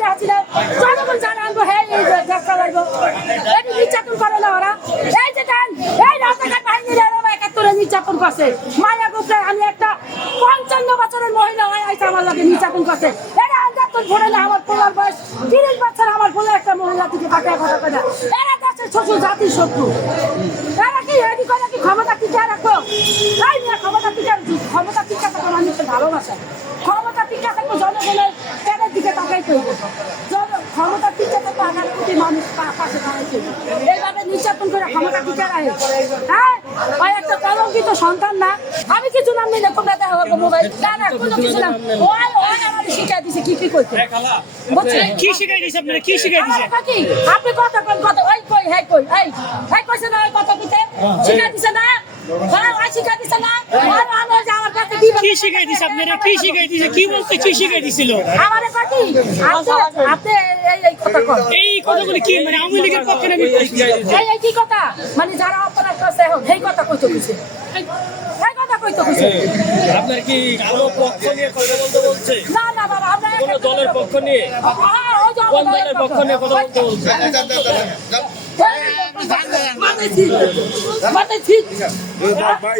এটা হাসিনা জনগণ জানাবো হ্যাঁ এই দেখা লাগবো এটি নির্যাতন করে না ওরা এই যে দেন এই রাস্তাঘাট বাহিনীরা একাত্তরে নির্যাতন করছে মায়া গোপে আমি একটা 55 বছরের মহিলা হয় আইসা আমার লাগে নির্যাতন করছে এরা নির্যাতন করে না আমার পোলার বয়স 30 বছর আমার পোলা একটা মহিলা থেকে কাটা কথা করে এরা দেশের শত্রু জাতির শত্রু এরা কি এডি করে কি ক্ষমতা টিকে রাখো এই নিয়ে ক্ষমতা টিকে থাকা মানুষের ভালোবাসা ক্ষমতা টিকে থাকবো জনগণের পেটের দিকে তাকাই করবো ক্ষমতা টিকে থাকবো 11 কোটি মানুষ পাশে দাঁড়াইছে এইভাবে নির্যাতন করে ক্ষমতা টিকে রাখে হ্যাঁ ওই একটা কলঙ্কিত সন্তান না আমি কিছু নাম নিলে তোমরা দেখো মোবাইল না কোনো কিছু নাম ওই আমার শিখাই দিছে কি করতে বুঝছেন কি শিখাই দিছে আপনারা কি শিখাই দিছে আপনি কথা ওই কই হ্যাঁ কই এই কইছে না ওই কথা কইতে শিখাই দিছে না শিখাই দিছে না আমার কাছে কি শিখাই দিছে আপনারা কি শিখাই দিছে কি বলতে কি শিখাই দিছিল আমারে কাকি আপনি এই কথা কর এই কথাগুলো কি মানে আওয়ামী লীগের পক্ষে নাকি এই কি কথা মানে যারা অপরাধ করছে এখন এই কথা কইতে কইছে এই কথা কইতে কইছে আপনার কি কারো পক্ষ নিয়ে কথা বলতে বলছে না বাবা আমরা কোন দলের পক্ষ নিয়ে কোন দলের পক্ষ নিয়ে কথা বলতে বলছে মাথায় ঠিক